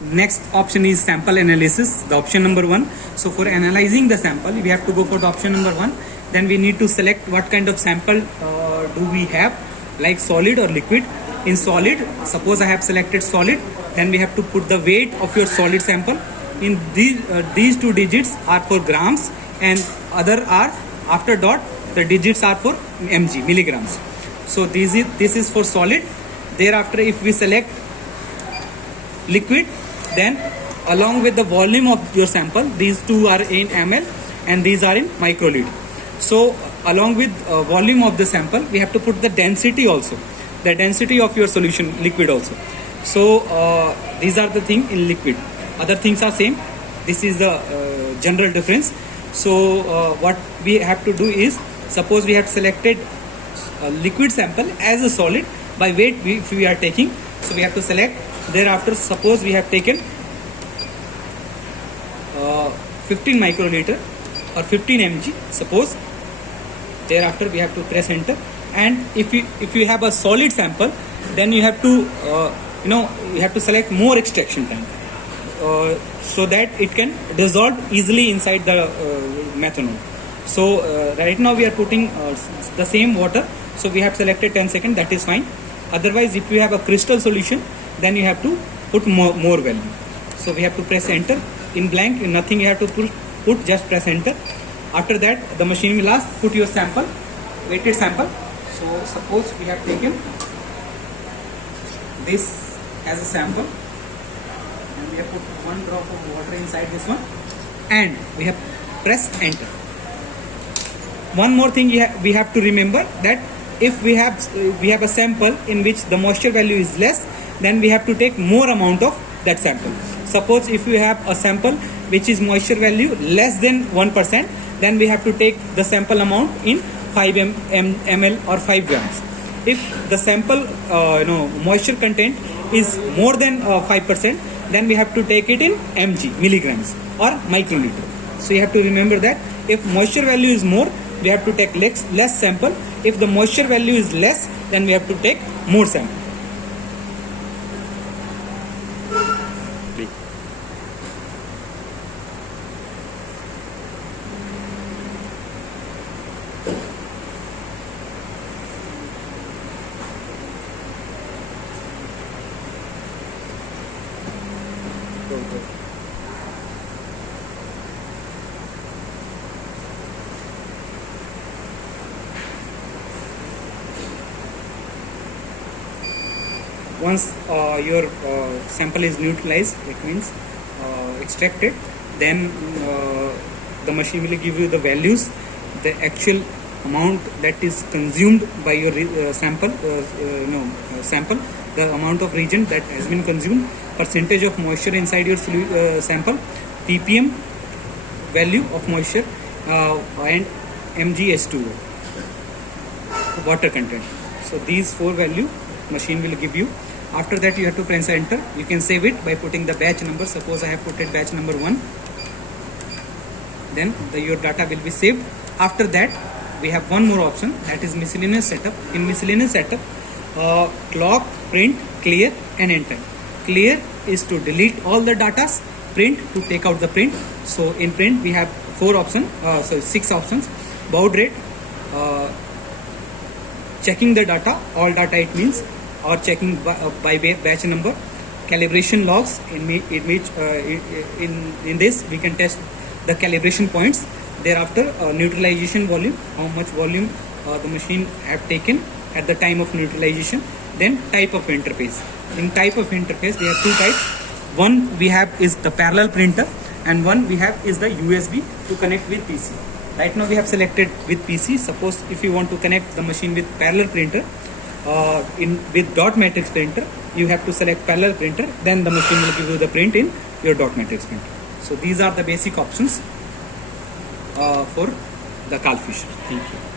Next option is sample analysis, the option number 1. So for analyzing the sample, we have to go for the option number 1. Then we need to select what kind of sample do we have, like solid or liquid. In solid, suppose I have selected solid, then we have to put the weight of your solid sample. In these two digits are for grams, and other are after dot, the digits are for mg, milligrams. So this is for solid. Thereafter, if we select liquid, then along with the volume of your sample, these two are in ml and these are in microliter. So along with volume of the sample, we have to put the density also, the density of your solution, liquid also. So these are the thing in liquid. Other things are same. This is the general difference. So what we have to do is, suppose we have selected a liquid sample as a solid, by weight if we are taking, so we have to select. Thereafter, suppose we have taken 15 microliter or 15 mg, suppose. Thereafter, we have to press enter. And if you have a solid sample, then you have to you have to select more extraction time, so that it can dissolve easily inside the methanol. So right now we are putting the same water, so we have selected 10 seconds, that is fine. Otherwise, if you have a crystal solution, then you have to put more value. So we have to press enter. In blank, nothing you have to put, just press enter. After that, the machine will ask, put your sample, weighted sample. So suppose we have taken this as a sample, and we have put 1 drop of water inside this one, and we have pressed enter. One more thing we have to remember, that if we have a sample in which the moisture value is less, then we have to take more amount of that sample. Suppose if you have a sample which is moisture value less than 1%, then we have to take the sample amount in 5 ml or 5 grams. If the sample moisture content is more than 5%, then we have to take it in mg, milligrams, or microliter. So you have to remember that if moisture value is more, we have to take less sample. If the moisture value is less, then we have to take more sample. Once your sample is neutralized, it means extracted, then the machine will give you the values, the actual amount that is consumed by your sample, the amount of reagent that has been consumed, percentage of moisture inside your sample, ppm value of moisture, and mgS2O, water content. So these 4 value machine will give you. After that, you have to press enter. You can save it by putting the batch number. Suppose I have put it batch number 1. Then your data will be saved. After that, we have one more option, that is miscellaneous setup. In miscellaneous setup, clock, print, clear, and enter. Clear is to delete all the data. Print, to take out the print. So in print, we have 6 options. Baud rate, checking the data, all data it means, or checking by batch number. Calibration logs, in this we can test the calibration points. Thereafter, neutralization volume, how much volume the machine have taken at the time of neutralization. Then type of interface. In type of interface, we have 2 types. One we have is the parallel printer, and one we have is the USB to connect with PC. Right now we have selected with PC. Suppose if you want to connect the machine with parallel printer, with dot matrix printer, you have to select parallel printer, then the machine will give you the print in your dot matrix printer. So these are the basic options for the Carl Fisher. Thank you.